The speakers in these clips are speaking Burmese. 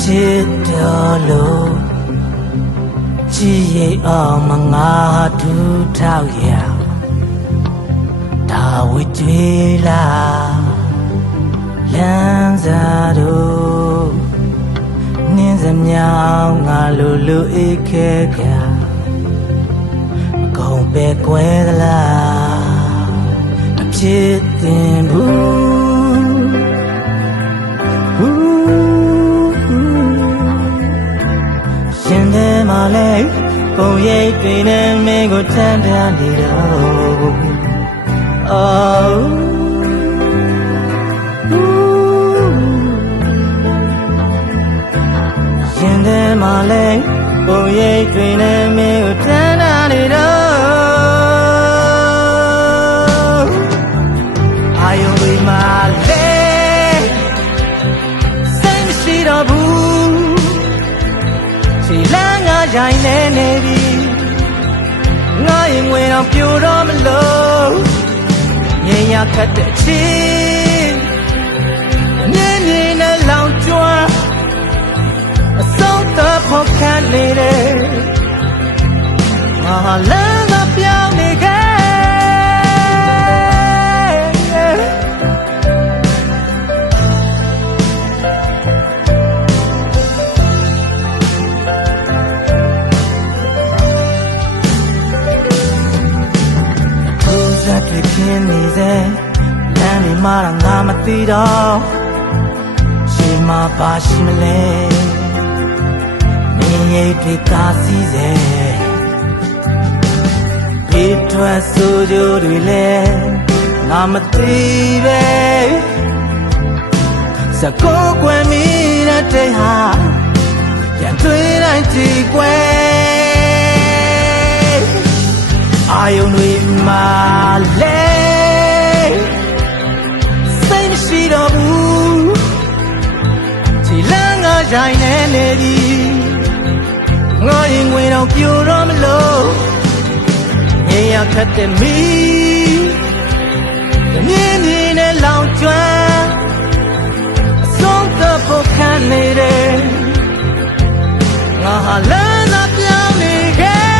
ဖြစ်တော်လို့ကြည်ရိပ်အောင်မငါဒူးထောက်ရဒါဝိကျွေးလာလမ်းစားတို့နင်းစမြောင်းငါလူအေးခဲကမကုန်ပဲကွဲသလားအဖြစ်တင်ဘူးရှင်တဲ့မှာလဲပုံရိပ်တွေနဲ့မင်းကိုထမ်းထားနေတော့ရှင်တဲ့မှာလဲပုံရိပ်တွေနဲ့မင်းကိုထမ်းထားနေတော့အာယုံတွေမှာလဲစိတ်မရှိတော့ဘူးခြေလမ်းငါရိုင်းနေနေပြီငါရင်ငွေတော့ပြိုတော့မလို့ငြိမ်ရခတ်တဲ့ချင်းမြင်းမြင်းနဲ့လောင်ကျွမ်းအဆုံးသတ်ဖို့ခံနေတယ်ငါလမ်းကပြောင်းနေခဲ့တွေ့ခင်းနေစေလမ်းတွေမှာငါမသိတော့ရှိမှပါရှိမလဲနေရိပ်တွေကားစီးစေပြေးထွက်ဆိုကြတွေလဲငါမသိပဲစကောကွယ်မိတဲ့တေဟာပြန်တွေ့တိုင်းကြည်ကွယ်အာယုံတွေမှာလဲစိတ်မရှိတော့ဘူးခြေလမ်းကရိုင်းနေနေပြီငါရင်ငွေတော့ပြိုတော့မလို့ငြိမ်ရခတ်တဲ့မီမြင်းမြင်းနဲ့လောင်ကျွမ်းအဆုံးသတ်ဖို့ခံနေတယ်ငါဟာလမ်းသာပြောင်းနေခဲ့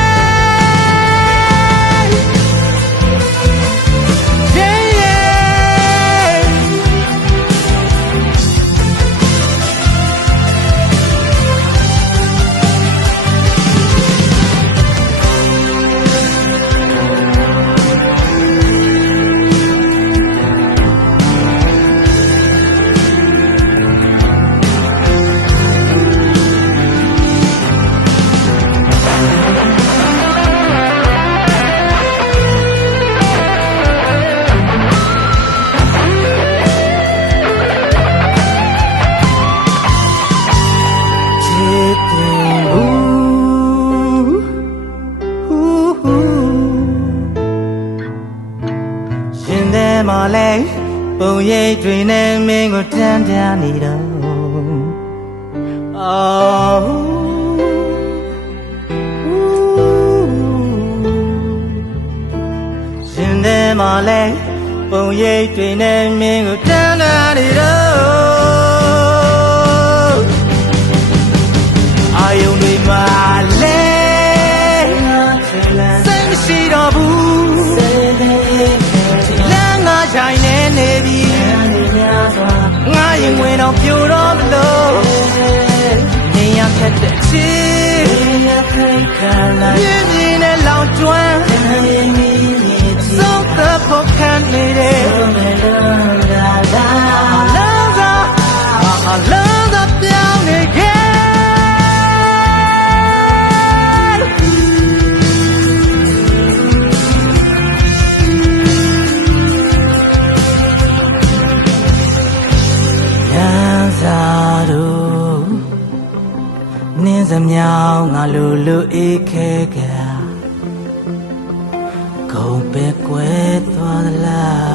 မာလဲပုံရိပ်တွေနဲ့မင်းကိုတန်းတန်းနေတော့ရှင်တဲ့မာလဲပုံရိပ်တွေနဲ့မင်းကိုတန်းတန်းနေတော့အာယုံတွေမှာလဲစိတ်မရှိတော့ဘူးချိုင်နေနေပြီငါရင်ဝင်တော့ပြိုတော့မလို့ငြိမ်ရခက်တဲ့ချီမြင်းမြင်းနဲ့လောင်ကျွမ်းဆုံးသတ်ဖို့ခံနေတယ်လမ်းသာပြောင်းနေခဲ့နင်းစမြောင်းငါလူအေးခဲကကုန်ပဲကွဲသွားသလား